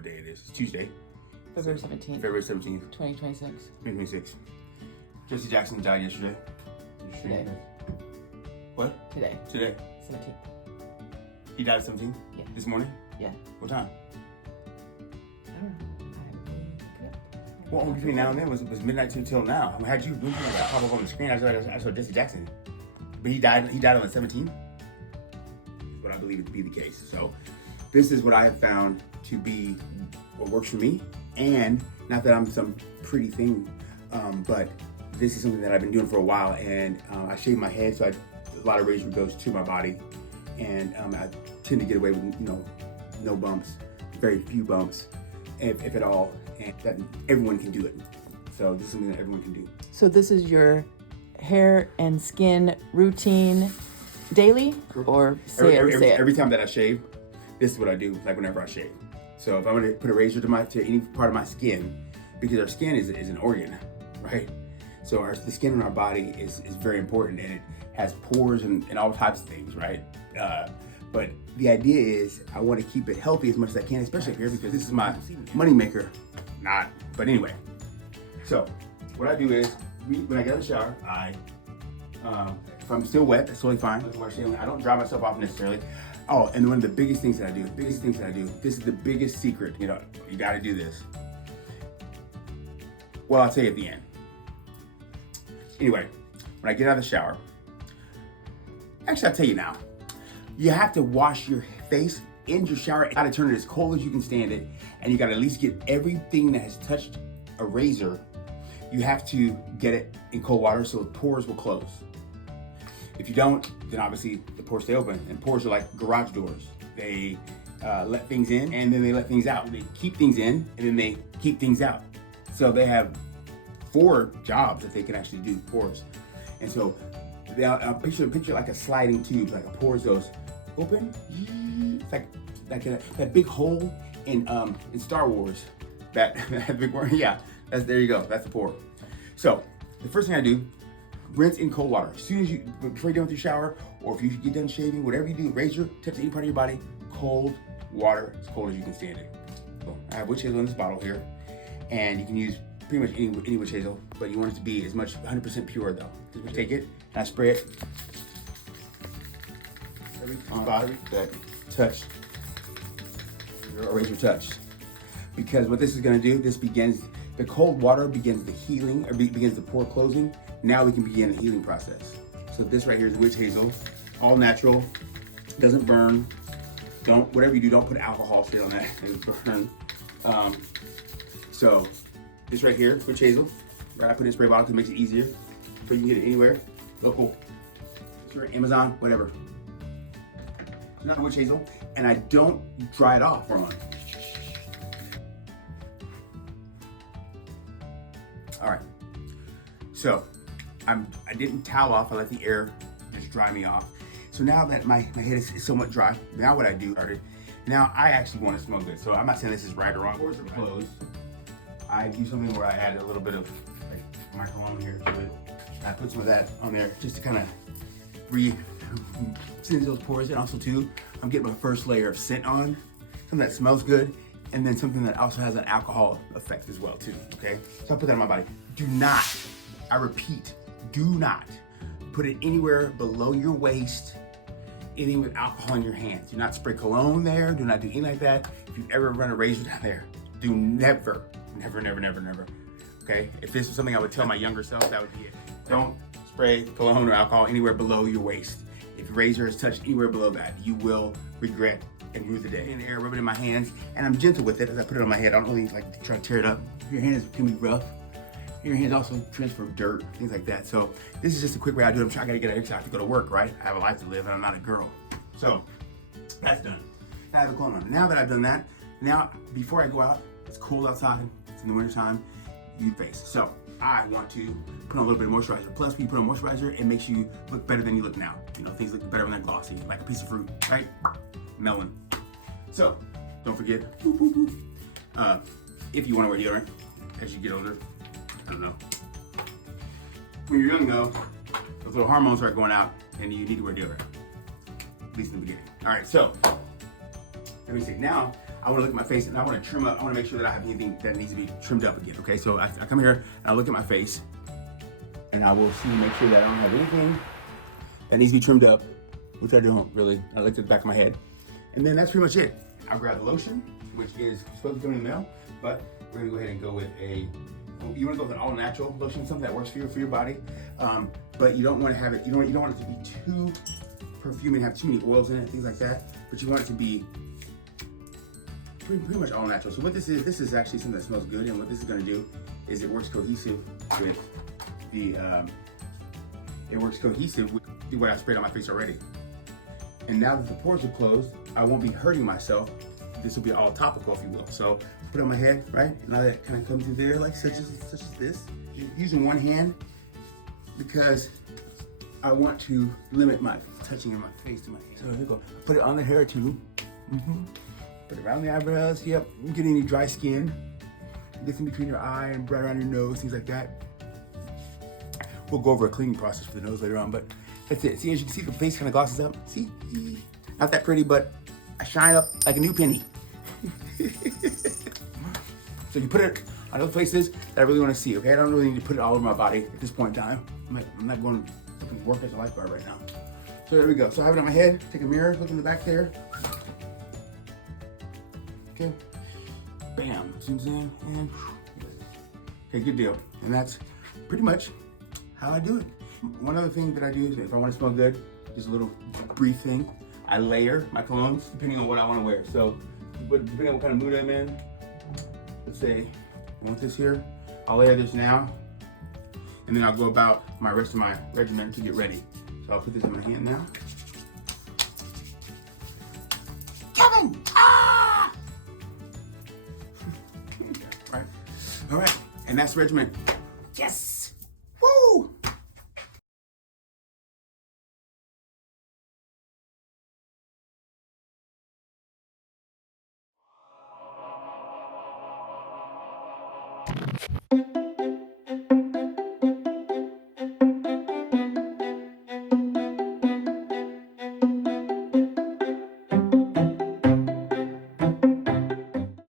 what day it is. It's Tuesday. February 17th. February 17th. 2026. 2026. Jesse Jackson died yesterday. Today. What? Today. 17th. He died at 17? Yeah. This morning? Yeah. What time? I don't know. Well, between now and then was midnight till now. I had you pop up on the screen. I saw Jesse Jackson. But he died on the 17th? That's what I believe it to be the case. So this is what I have found to be what works for me. And not that I'm some pretty thing, but this is something that I've been doing for a while. And I shave my head, so a lot of razor goes to my body. And I tend to get away with, no bumps, very few bumps, if at all. And that everyone can do it. So this is something that everyone can do. So this is your hair and skin routine daily, or say it? Every time that I shave, this is what I do. Like whenever I shave. So if I'm gonna put a razor to any part of my skin, because our skin is an organ, right? So the skin in our body is very important, and it has pores and all types of things, right? But the idea is I want to keep it healthy as much as I can, especially here, because this is my money maker. Not, but anyway. So what I do is when I get out of the shower, if I'm still wet, that's totally fine. I don't dry myself off necessarily. Oh, and one of the biggest things that I do, this is the biggest secret, you got to do this. Well, I'll tell you at the end. Anyway, when I get out of the shower, actually I'll tell you now, you have to wash your face in your shower. You gotta turn it as cold as you can stand it, and you gotta at least get everything that has touched a razor, you have to get it in cold water so the pores will close. If you don't, then obviously the pores stay open, and pores are like garage doors. They let things in, and then they let things out. They keep things in, and then they keep things out. So they have 4 jobs that they can actually do, pores. And so I'll picture like a sliding tube, like a pores goes open. It's like that big hole in Star Wars. That big one, yeah. There you go. That's the pore. So the first thing I do, rinse in cold water. As soon as before you're done with your shower, or if you get done shaving, whatever you do, razor, touch any part of your body, cold water, as cold as you can stand it. So I have witch hazel in this bottle here, and you can use pretty much any witch hazel, but you want it to be as much 100% pure though. Just take it and I spray it every spot that touched your razor touched. Because what this is going to do, the cold water begins the healing, or begins the pore closing. Now we can begin the healing process. So this right here is witch hazel, all natural, doesn't burn. Whatever you do, don't put alcohol straight on that, it'll burn. So this right here, witch hazel, right? I put it in a spray bottle because it makes it easier, so you can get it anywhere, local, sure, Amazon, whatever. It's not witch hazel, and I don't dry it off for a month. All right, so I didn't towel off. I let the air just dry me off. So now that my head is somewhat dry, now what I do, now I actually want to smell good. So I'm not saying this is right or wrong. Pores are closed. I do something where I add a little bit of my cologne here to it. I put some of that on there just to kind of re-cleanse those pores. And also too, I'm getting my first layer of scent on, something that smells good, and then something that also has an alcohol effect as well too, okay? So I put that on my body. Do not, I repeat, do not put it anywhere below your waist, anything with alcohol in your hands. Do not spray cologne there, do not do anything like that. If you ever run a razor down there, do never, okay? If this was something I would tell my younger self, that would be it. Don't spray cologne or alcohol anywhere below your waist. If your razor is touched anywhere below that, you will regret and rue the day. In the air, rub it in my hands, and I'm gentle with it as I put it on my head. I don't really like to try to tear it up. Your hands can be rough. Your hands also transfer dirt, things like that. So this is just a quick way I do it. I gotta get an I have to go to work, right? I have a life to live, and I'm not a girl. So that's done. Now I have a cologne on. Now that I've done that, now before I go out, it's cold outside, it's in the winter time, you face. So I want to put on a little bit of moisturizer. Plus, when you put on moisturizer, it makes you look better than you look now. Things look better when they're glossy, like a piece of fruit, right? Melon. So, don't forget, if you want to wear deodorant as you get older, I don't know. When you're young though, those little hormones start going out and you need to wear deodorant, at least in the beginning. All right, so, let me see. Now, I want to look at my face and I want to trim up. I want to make sure that I have anything that needs to be trimmed up again. Okay, so I come here and I look at my face, and I will make sure that I don't have anything that needs to be trimmed up, which I don't really. I look at the back of my head, and then that's pretty much it. I'll grab the lotion, which is supposed to come in the mail, but we're gonna go ahead and go with you want to go with an all natural lotion, something that works for your body, but you don't want to have it. You don't want it to be too perfumey and have too many oils in it, things like that. But you want it to be pretty much all natural. So what this is actually something that smells good, and what this is going to do is it works cohesive with what I sprayed on my face already. And now that the pores are closed, I won't be hurting myself. This will be all topical, if you will. So put it on my head, right? Now that it kind of comes through there, like such as this. Using one hand because I want to limit my touching in my face to my hand. So here we go. Put it on the hair too. Put it around the eyebrows. Yep. You get any dry skin. This in between your eye and right around your nose, things like that. We'll go over a cleaning process for the nose later on, but that's it. See, as you can see, the face kind of glosses up. See? Not that pretty, but I shine up like a new penny. So you put it on those places that I really want to see, okay? I don't really need to put it all over my body at this point in time. I'm not going to work as a lifeguard right now. So there we go. So I have it on my head. Take a mirror, look in the back there. Okay. Bam. See what I'm saying? And okay, good deal. And that's pretty much how I do it. One other thing that I do is if I want to smell good, just a little brief thing, I layer my colognes depending on what I want to wear. So depending on what kind of mood I'm in, let's say I want this here, I'll layer this now, and then I'll go about my rest of my regimen to get ready. So I'll put this in my hand now. Kevin! Ah! Right. All right, and that's the regimen. Yes! Woo!